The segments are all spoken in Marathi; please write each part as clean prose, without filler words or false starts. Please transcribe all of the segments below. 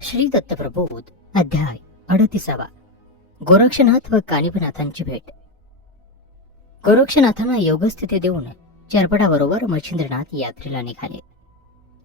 श्री दत्तप्रबोध अध्याय 38. गोरक्षनाथ व कानिपनाथांची भेट. गोरक्षनाथांना योगस्थिती देऊन चरपटाबरोबर मच्छिंद्रनाथ यात्रेला निघाले.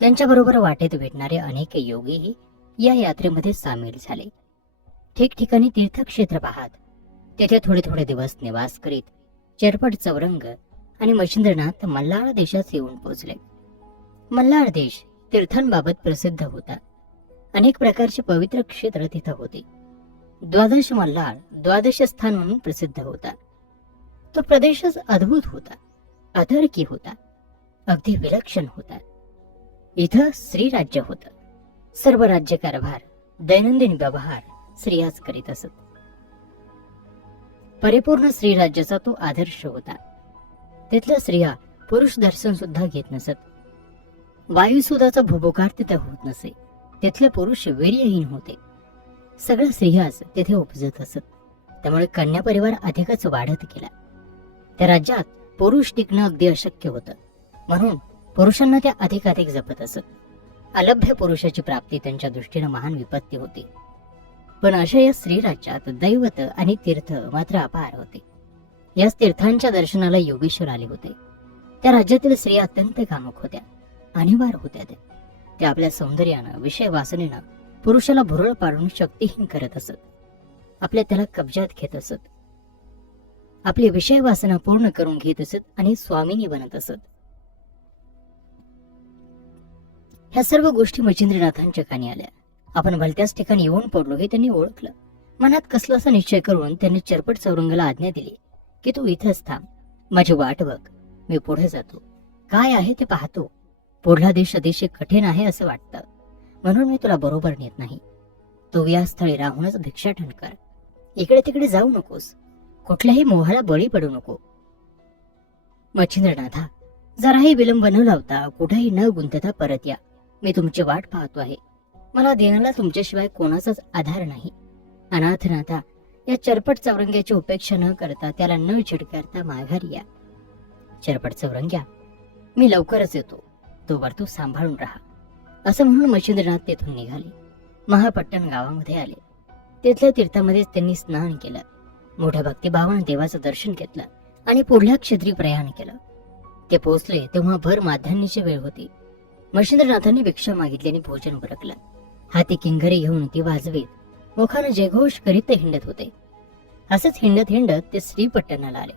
त्यांच्याबरोबर वाटेत भेटणारे अनेक योगीही या यात्रेमध्ये सामील झाले. ठिकठिकाणी तीर्थक्षेत्र पाहत तेथे थोडे थोडे दिवस निवास करीत चरपट, चौरंग आणि मच्छिंद्रनाथ मल्हार देशात येऊन पोहोचले. मल्हार देश तीर्थांबाबत प्रसिद्ध होता. अनेक प्रकारचे पवित्र क्षेत्र तिथं होते. द्वादश मल्हार द्वादश स्थान म्हणून प्रसिद्ध होता. तो प्रदेशच अद्भुत होता, अतर्की होता, अगदी विलक्षण होता. इथं श्रीराज्य होतं. सर्व राज्य कारभार, दैनंदिन व्यवहार स्त्रियाच करीत असत. परिपूर्ण श्रीराज्याचा तो आदर्श होता. तिथल्या स्त्रिया पुरुष दर्शन सुद्धा घेत नसत. वायुसुधाचा भुभुकार तिथे होत नसे. तिथले पुरुष वीर्यहीन होते. सगळ्या स्त्रियाच तेथे उपजत असत. त्यामुळे कन्या परिवार अधिकच वाढत गेला. त्या राज्यात पुरुष टिकणं अगदी अशक्य होतं. म्हणून पुरुषांना त्या अधिकाधिक जपत असत. अलभ्य पुरुषाची प्राप्ती त्यांच्या दृष्टीनं महान विपत्ती होती. पण अशा या श्रीराज्यात दैवत आणि तीर्थ मात्र अपार होते. याच तीर्थांच्या दर्शनाला योगेश्वर आले होते. त्या राज्यातील स्त्रिया अत्यंत कामुक होत्या, अनिवार्य होत्या. त्या आपल्या सौंदर्यानं, विषय वासनेनं पुरुषाला भुरळ पाडून शक्तिहीन करत असत. आपल्या त्याला कब्जात घेत असत. आपली विषय वासना पूर्ण करून घेत असत आणि स्वामिनी बनत असत. ह्या सर्व गोष्टी मच्छिंद्रनाथांच्या कानी आल्या. आपण भलत्याच ठिकाणी येऊन पडलो हे त्यांनी ओळखलं. मनात कसलासा निश्चय करून त्यांनी चरपट चौरंगाला आज्ञा दिली की तू इथंच थांब, माझी वाट बघ, मी पुढे जातो, काय आहे ते पाहतो. पुढला देश अतिशय कठीण आहे असं वाटतं, म्हणून मी तुला बरोबर नेत नाही. तू या स्थळी राहूनच भिक्षाटन कर. इकडे तिकडे जाऊ नकोस. कुठल्याही मोहाला बळी पडू नको. मच्छिंद्रनाथा, जराही विलंब न लावता, कुठेही न गुंतता परत या. मी तुमची वाट पाहतो आहे. मला देण्याला तुमच्याशिवाय कोणाचाच आधार नाही. अनाथनाथा, या चरपट चौरंग्याची उपेक्षा न करता, त्याला न चिडकारता माघारी या. चरपट चौरंग्या, मी लवकरच येतो, तोवर तू सांभाळून राहा. असं म्हणून मच्छिंद्रनाथ तेथून निघाले. महापट्टण गावामध्ये आले. तिथल्या तीर्थामध्येच त्यांनी स्नान केलं. मोठ्या भक्तिभावानं देवाचं दर्शन घेतलं आणि पुढल्या क्षेत्री प्रयाण केलं. ते पोहोचले तेव्हा भर माध्यान्नीची वेळ होती. मच्छिंद्रनाथांनी भिक्षा मागितली आणि भोजन उरकलं. हाती किंगरे घेऊन ती वाजवीत मुखानं जयघोष करीत ते हिंडत होते. असंच हिंडत हिंडत ते श्रीपट्टणाला आले.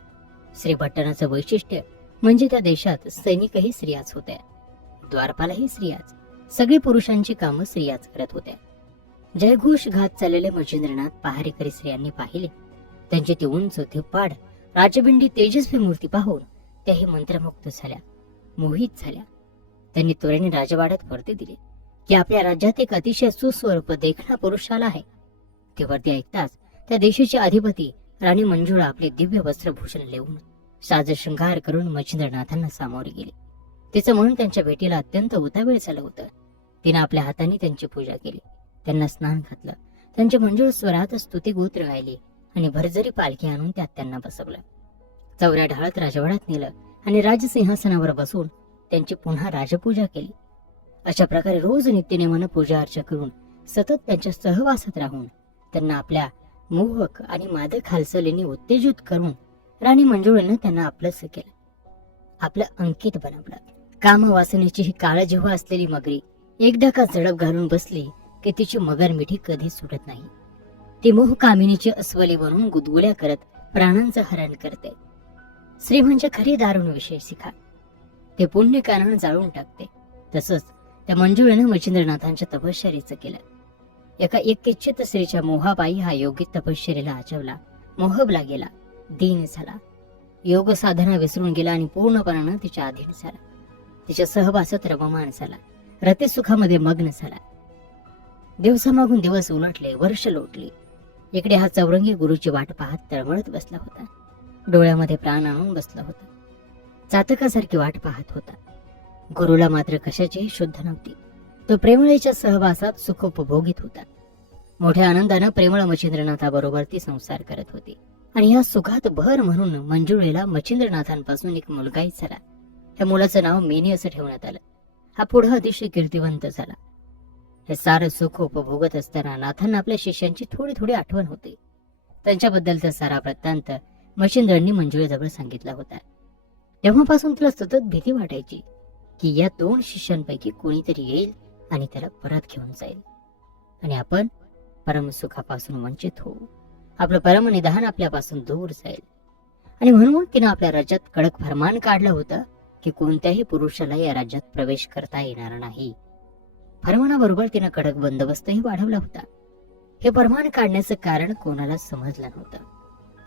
श्रीपट्टणाचं वैशिष्ट्य म्हणजे त्या देशात सैनिकही स्त्रियाच होत्या, द्वारपालही स्त्रियाच, सगळी पुरुषांची कामं स्त्रियाच करत होत्या. जयघोष घात चाललेले मच्छिंद्रनाथ पहारेकरी स्त्रियांनी पाहिले. त्यांची ती उंच, धिप्पाड, राजबिंडी तेजस्वी मूर्ती पाहून त्याही मंत्रमुग्ध झाल्या, मोहित झाल्या. त्यांनी त्वरेने राजवाड्यात वर्दी दिली की आपल्या राज्यात एक अतिशय सुस्वरूप देखणा पुरुष आला आहे. ती वर्दी ऐकताच त्या देशाचे अधिपती राणी मंजुळा आपले दिव्य वस्त्रभूषण लेवून साज शृंगार करून मच्छिंद्रनाथांना सामोरे गेले. तिचं म्हणून त्यांच्या भेटीला अत्यंत उतावीळ झालं होतं. तिने आपल्या हाताने त्यांची पूजा केली, त्यांना स्नान घातलं, त्यांचे मंजूळ स्वरात स्तुती गोत्र गायली आणि भरजरी पालखी आणून त्यात त्यांना बसवलं. चौऱ्या ढाळत राजवाड्यात नेलं आणि राजसिंहासनावर बसून त्यांची पुन्हा राजपूजा केली. अशा प्रकारे रोज नित्यनेमानं पूजा अर्चा करून सतत त्यांच्या सहवासात राहून त्यांना आपल्या मोहक आणि मादक हालचालींनी उत्तेजित करून राणी मंजुळेनं त्यांना आपलंसं केलं, आपलं अंकित बनवलं. कामवासनेची ही काळजिव्हा असलेली मगरी एकदा का झडप घालून बसली की तिची मगर मिठी कधीच सुटत नाही. ती मोह कामिनीची अस्वली बनून गुदगुल्या करत प्राणांचं हरण करते. स्त्री म्हणजे खरी दारुण विषय शिखा. ते पुण्य कारण जाळून टाकते. तसंच त्या मंजुळेनं मच्छिंद्रनाथांच्या तपश्चर्येचं केलं. एका एकेच्छित स्त्रीच्या मोहापायी हा योगी तपश्चर्येला आचवला, मोहबला गेला, दीन झाला, योग साधना विसरून गेला आणि पूर्णपणानं तिच्या अधीन झाला. तिच्या सहवासात रममाण झाला, रतिसुखामध्ये मग्न झाला. दिवसामागून दिवस उलटले, वर्ष लोटली. इकडे हा चौरंगी गुरुची वाट पाहत तळमळत बसला होता. डोळ्यामध्ये प्राण आणून बसला होता. चातकासारखी वाट पाहत होता. गुरुला मात्र कशाचीही शुद्ध नव्हती. तो प्रेमळेच्या सहवासात सुख उपभोगीत होता. मोठ्या आनंदानं प्रेमळ मच्छिंद्रनाथाबरोबर ती संसार करत होती. आणि ह्या सुखात भर म्हणून मंजुळेला मच्छिंद्रनाथांपासून एक मुलगाही झाला. ह्या मुलाचं नाव मेनी असं ठेवण्यात आलं. हा पुढे अतिशय कीर्तिवंत झाला. हे सारं सुख उपभोगत असताना नाथांना आपल्या शिष्यांची थोडी थोडी आठवण होते. त्यांच्याबद्दलचा सारा वृत्तांत मच्छिंद्रांनी मंजुळेजवळ सांगितला होता. तेव्हापासून तिला सतत भीती वाटायची की या 2 शिष्यांपैकी कोणीतरी येईल आणि त्याला परत घेऊन जाईल आणि आपण परमसुखापासून वंचित होऊ. आपलं परमनिधान आपल्यापासून दूर जाईल. आणि म्हणून तिनं आपल्या राज्यात कडक फरमान काढलं होतं की कोणत्याही पुरुषाला या राज्यात प्रवेश करता येणार नाही. फरमानाबरोबर तिनं कडक बंदोबस्तही वाढवला होता. हे फरमान काढण्याचं कारण कोणाला समजलं नव्हतं,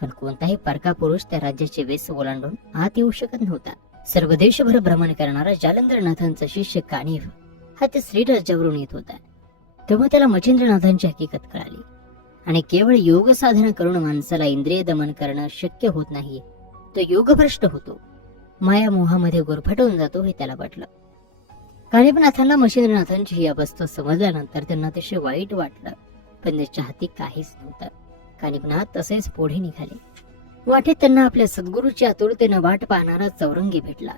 पण कोणताही परका पुरुष त्या राज्याचे वेस ओलांडून आत येऊ शकत नव्हता. सर्व देशभर भ्रमण करणारा जालंधरनाथांचा शिष्य कानिफ हा त्या श्री राज्यावरून येत होता. तेव्हा त्याला मच्छिंद्रनाथांची हकीकत कळाली आणि केवळ योग साधना करून माणसाला इंद्रिय दमन करणं शक्य होत नाही, तो योगभ्रष्ट होतो, माया मोहामध्ये गुरफटून जातो हे त्याला वाटलं. कानिफनाथांना मच्छिंद्रनाथांची ही अवस्था समजल्यानंतर त्यांना अतिशय वाईट वाटलं, पण त्याच्या हाती काहीच नव्हतं. कानिफनाथ तसेच पुढे निघाले. वाटेत त्यांना आपल्या सद्गुरूची आतुरतेनं वाट पाहणारा चौरंगी भेटला.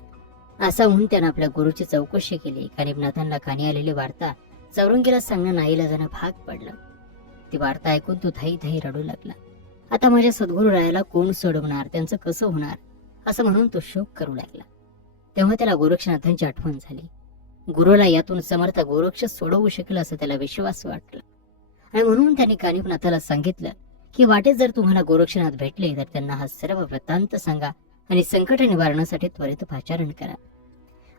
असं म्हणून त्यानं आपल्या गुरुची चौकशी केली. कानिफनाथांना कानी आलेली वार्ता चौरंगीला सांगणं नाईलाजानं भाग पडलं. ती वार्ता ऐकून तो धाई धाई रडू लागला. आता माझ्या सद्गुरू रायाला कोण सोडवणार, त्यांचं कसं होणार, असं म्हणून तो शोक करू लागला. तेव्हा त्याला गोरक्षनाथांची आठवण झाली. गुरुला यातून समर्थ गोरक्ष सोडवू शकेल असं त्याला विश्वास वाटला आणि म्हणून त्यांनी कानिफनाथाला सांगितलं की वाटेत जर तुम्हाला गोरक्षनाथ भेटले तर त्यांना हा सर्व वृत्तांत सांगा आणि संकट निवारणासाठी त्वरित पाचारण करा.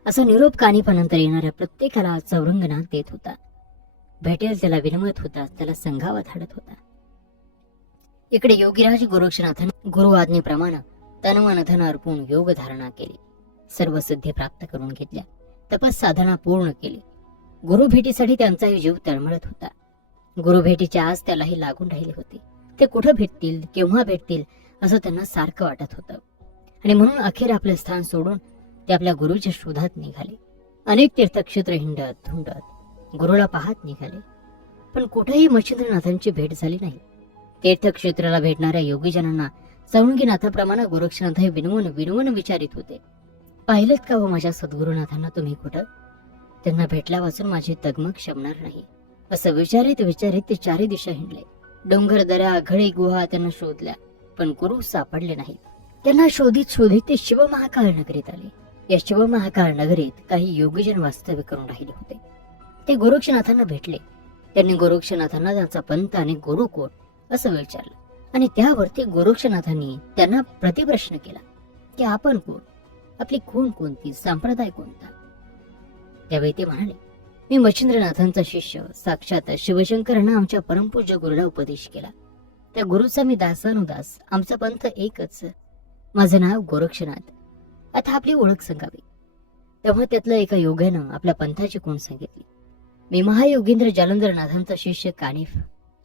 असा निरोप कानिफानंतर येणाऱ्या प्रत्येकाला चौरंगनाथ देत होता. भेटेल त्याला विनमत होता, त्याला संघावा धाडत होता. इकडे योगीराज गोरक्षनाथांनी गुरु आज्ञेप्रमाणे तन धन अर्पून योग धारणा केली. सर्व सिद्धी प्राप्त करून घेतल्या. तपस साधना पूर्ण केली. गुरु भेटीसाठी त्यांचाही जीव तळमळत होता. गुरु भेटीच्या आज त्यालाही लागून राहिले होते. ते कुठं भेटतील, केव्हा भेटतील असं त्यांना सारखं वाटत होतं आणि म्हणून अखेर आपलं स्थान सोडून ते आपल्या गुरुच्या शोधात निघाले. अनेक तीर्थक्षेत्र हिंडत धुंडत गुरुला पाहत निघाले, पण कुठेही मच्छिंद्रनाथांची भेट झाली नाही. तीर्थक्षेत्राला भेटणाऱ्या योगीजनांना चौरंगीनाथाप्रमाणे गोरक्षनाथ हे विनवून विनवून विचारित होते, पाहिलेत का व माझ्या सद्गुरुनाथांना तुम्ही कुठं? त्यांना भेटल्या वाचून माझी तगमग शमणार नाही. असं विचारित विचारित ते चारी दिशा हिंडले. डोंगर दऱ्या घळी गुहा त्यांना शोधल्या, पण गुरु सापडले नाहीत. त्यांना शोधित शोधित ते शिवमहाकाळ नगरीत आले. या शिवमहाकाळ नगरीत काही योगीजन वास्तव्य करून राहिले होते. ते गोरक्षनाथांना भेटले. त्यांनी गोरक्षनाथांना त्यांचा पंथ आणि गुरु कोण असं विचारलं आणि त्यावरती गोरक्षनाथांनी त्यांना प्रतिप्रश्न केला की आपण कोण, आपली खूण कोणती, संप्रदाय कोणता? त्यावेळी ते म्हणाले, मी मच्छिंद्रनाथांचा शिष्य, साक्षात शिवशंकरांना आमच्या परमपूज्य गुरुला उपदेश केला. त्या गुरुचा मी दासानुदास, आमचा पंथ एकच, माझं नाव गोरक्षनाथ. आता आपली ओळख सांगावी. तेव्हा त्यातल्या एका योग्यानं आपल्या पंथाची खूण सांगितली. मी महायोगींद्र जालंधरनाथांचा शिष्य कानिफ.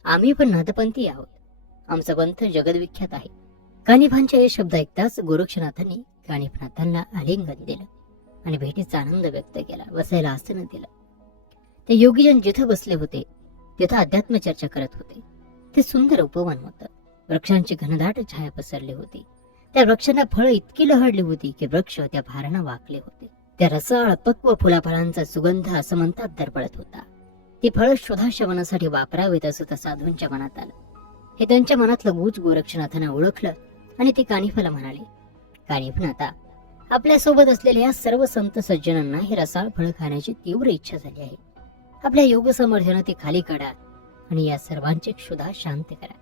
आम्ही पण नाथपंथी आहोत. आमचा पंथ जगदविख्यात आहे. कानिफांचे हे शब्द ऐकताच गोरक्षनाथांनी कानिफनाथांना आलिंगन दिलं आणि भेटीचा आनंद व्यक्त केला. बसायला आसन दिलं. ते योगीजन जिथं बसले होते तिथं अध्यात्म चर्चा करत होते. ते सुंदर उपवन होतं. वृक्षांची घनदाट छाया पसरली होती. त्या वृक्षांना फळं इतकी लहडली होती की वृक्ष त्या भारानं वाकले होते. त्या रसाळ पक्व फुलाफळांचा सुगंध असमंतात दरपळत होता. ती फळं शोधाशवनासाठी वापरावेत असं त्या साधूंच्या मनात आलं. हे त्यांच्या मनातलं गुज गोरक्षनाथांना ओळखलं आणि ते कानिफाला म्हणाले, कानिफनाथा, आपल्यासोबत असलेल्या या सर्व संत सज्जनांना हे रसाळ फळं खाण्याची तीव्र इच्छा झाली आहे. आपल्या योग सामर्थ्यानं ती खाली काढा आणि या सर्वांची क्षुधा शांत करा.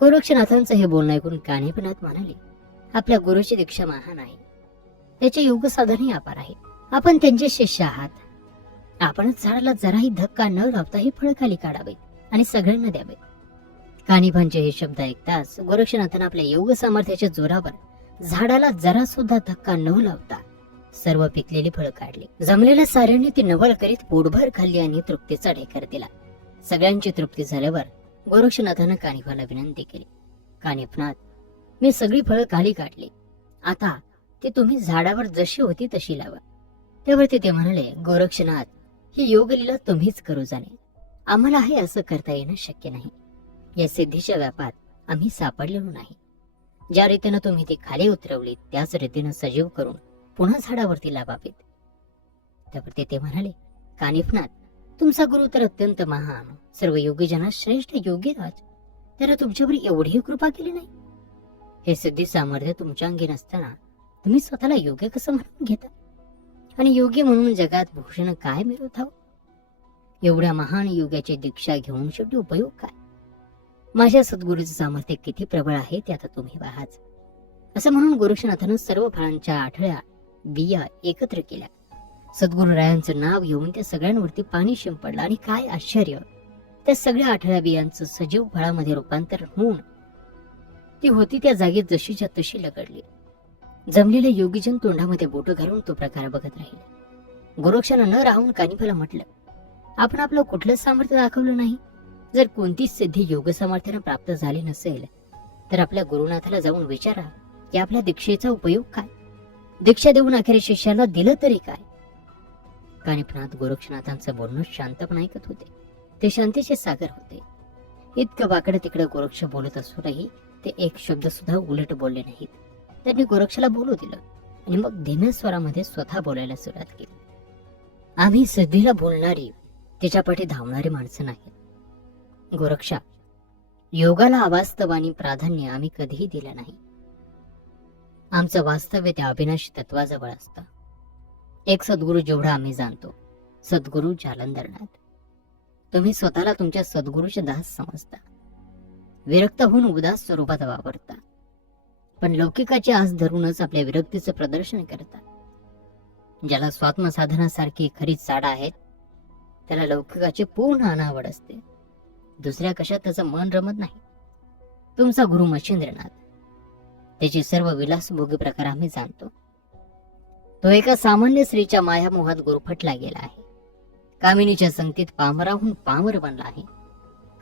गोरक्षनाथांचं हे बोलणं ऐकून कानिफनाथ म्हणाले, आपल्या गुरुची दीक्षा महान आहे. त्याचे योग साधनही अपार आहे. आपण त्यांचे शिष्य आहात. आपणच झाडाला जराही धक्का न लावता ही फळं खाली काढावेत आणि सगळ्यांना द्यावेत. कानिफांचे हे शब्द ऐकताच गोरक्षनाथांना आपल्या योग सामर्थ्याच्या जोरावर झाडाला जरा सुद्धा धक्का न लावता सर्व पिकलेली फळं काढली. जमलेल्या साऱ्यांनी ती नवल करीत पोटभर खाल्ली आणि तृप्तीचा ढेकर दिला. सगळ्यांची तृप्ती झाल्यावर गोरक्षनाथानं कानिफाला विनंती केली, कानिफनाथ, मी सगळी फळं खाली काढली. आता ते तुम्ही झाडावर जशी होती तशी लावा. त्यावरती ते म्हणाले, गोरक्षनाथ, ही योगलीला तुम्हीच करू जाणे. आम्हाला हे असं करता येणं शक्य नाही. या सिद्धीच्या व्यापात आम्ही सापडलेलो नाही. ज्या रीतीनं तुम्ही ती खाली उतरवली त्याच रीतीनं सजीव करून पुन्हा झाडावरती लावावेत. त्यावरती ते म्हणाले, कानिफनाथ, तुमचा गुरु तर अत्यंत महान, सर्व योगीजनात श्रेष्ठ योगीराज, त्याला तुमच्यावर एवढी कृपा केली नाही? हे सिद्धी सामर्थ्य तुमच्या अंगी नसताना तुम्ही स्वतःला योग्य कसं म्हणून घेता? आणि योग्य म्हणून जगात भूषण काय मिळवत आहो? एवढ्या महान योगाची दीक्षा घेऊन शेवटी उपयोग काय? माझ्या सद्गुरूचं सामर्थ्य किती प्रबळ आहे ते आता तुम्ही पाहाच. असं म्हणून गोरक्षनाथानं सर्व फळांच्या आठळ्या बिया एकत्र केल्या. सद्गुरुरायांचं नाव घेऊन त्या सगळ्यांवरती पाणी शिंपडलं आणि काय आश्चर्य, त्या सगळ्या आठळ्या बियांचं सजीव फळामध्ये रूपांतर होऊन ती होती त्या जागेत जशीच्या तशी लगडली. जमलेले योगीजन तोंडामध्ये बोट घालून तो प्रकार बघत राहिले. गोरक्षानं न राहून कानिफाला म्हटलं, आपण आपलं कुठलंच सामर्थ्य दाखवलं नाही. जर कोणतीच सिद्धी योग सामर्थ्यानं प्राप्त झाली नसेल तर आपल्या गुरुनाथाला जाऊन विचारा की आपल्या दीक्षेचा उपयोग काय? दीक्षा देऊन अखेर शिष्याला दिलं तरी काय? कानिफनाथ गोरक्षनाथांचं बोलणं शांतपणे ऐकत होते. ते शांतीचे सागर होते. इतकं वाकडं तिकडं गोरक्ष बोलत असूनही ते एक शब्द सुद्धा उलट बोलले नाहीत. त्यांनी गोरक्षाला बोलू दिलं आणि मग धीम्या स्वरामध्ये स्वतः बोलायला सुरुवात केली. आम्ही सिद्धीला बोलणारी, तिच्यापाठी धावणारी माणसं नाही. गोरक्षा, योगाला अवास्तव आणि प्राधान्य आम्ही कधीही दिलं नाही. आमचं वास्तव्य त्या अविनाशी तत्वाजवळ असतं. एक सद्गुरू जेवढा आम्ही जाणतो, सद्गुरू जालंधरनाथ. तुम्ही स्वतःला तुमच्या सद्गुरूचे दास समजता, विरक्त होऊन उदास स्वरूपात वावरता, पण लौकिकाची आस धरूनच आपल्या विरक्तीचं प्रदर्शन करता. ज्याला स्वात्मसाधनासारखी खरी चाड आहेत त्याला लौकिकाची पूर्ण अनावड असते. दुसऱ्या कशात त्याचं मन रमत नाही. तुमचा गुरु मच्छिंद्रनाथ, त्याची सर्व विलासभोगी प्रकार आम्ही जाणतो. तो एका सामान्य स्त्रीच्या मायामोहात गुरफटला गेला आहे. कामिनीच्या संगतीत पामराहून पामर बनला आहे.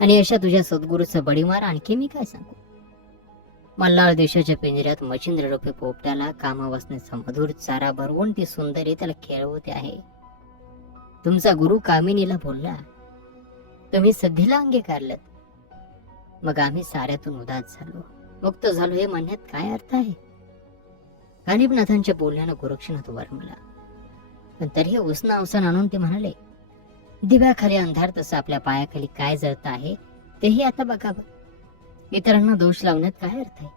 आणि अशा तुझ्या सद्गुरूचं बडीमार आणखी मी काय सांगू? मल्हार देशाच्या पिंजऱ्यात मच्छिंद्र रूपी पोपट्याला कामवासनेचा मधुर चारा भरवून ती सुंदरी त्याला खेळवते आहे. तुमचा गुरु कामिनीला बोलला, तुम्ही सिद्धीला अंगीकारलं, मग आम्ही साऱ्यातून उदास झालो, मुक्त झालो हे म्हणण्यात काय अर्थ आहे? कानिफनाथांच्या बोलण्यानं गोरक्षनाथ वरमला, पण तरीही उसना अवसान आणून ते म्हणाले, दिव्याखाली अंधार तसं आपल्या पायाखाली काय जळत आहे तेही आता बघावं. इतरांना दोष लावण्यात काय अर्थ आहे?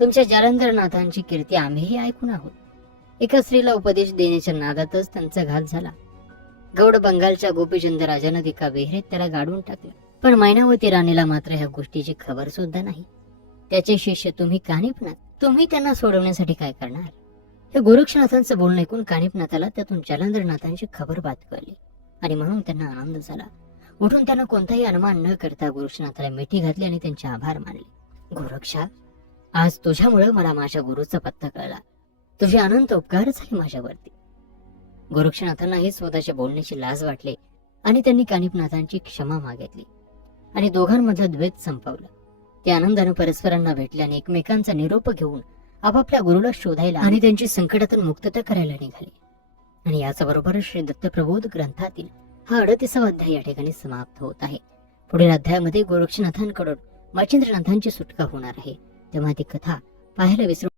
तुमच्या जालंधरनाथांची कीर्ती आम्हीही ऐकून आहोत. एका स्त्रीला उपदेश देण्याच्या नादातच त्यांचा घात झाला. गौड बंगालच्या गोपीचंद राजानं एका विहिरीत त्याला गाडून टाकलं, पण मैनावती राणीला मात्र ह्या गोष्टीची खबर सुद्धा नाही. त्याचे शिष्य तुम्ही कानिफनाथ, तुम्ही त्यांना सोडवण्यासाठी काय करणार? हे गोरक्षनाथांचं बोलणं ऐकून कानिफनाथाला त्यातून जालंधरनाथांची खबर बात कळली आणि म्हणून त्यांना आनंद झाला. उठून त्यांना कोणताही अनुमान न करता गोरक्षनाथाला मिठी घातली आणि त्यांचे आभार मानले. गोरक्षा, आज तुझ्यामुळे मला माझ्या गुरुचा पत्ता कळला. तुझे अनंत उपकार झाले माझ्यावरती. गोरक्षनाथांनाही स्वतःच्या बोलण्याची लाज वाटली आणि त्यांनी कानिफनाथांची क्षमा मागितली आणि दोघांमधलं द्वैत संपवलं. ते आनंदाने परस्परांना भेटले आणि एकमेकांचा निरोप घेऊन आपापल्या गुरुला शोधायला आणि त्यांची संकटातून मुक्तता करायला निघाले. आणि याचबरोबरच श्री दत्तप्रबोध ग्रंथातील हा 38वा अध्याय या ठिकाणी समाप्त होत आहे. पुढील अध्यायामध्ये गोरक्षनाथांकडून मच्छिंद्रनाथांची सुटका होणार आहे, तेव्हा ती कथा पाहायला विसरू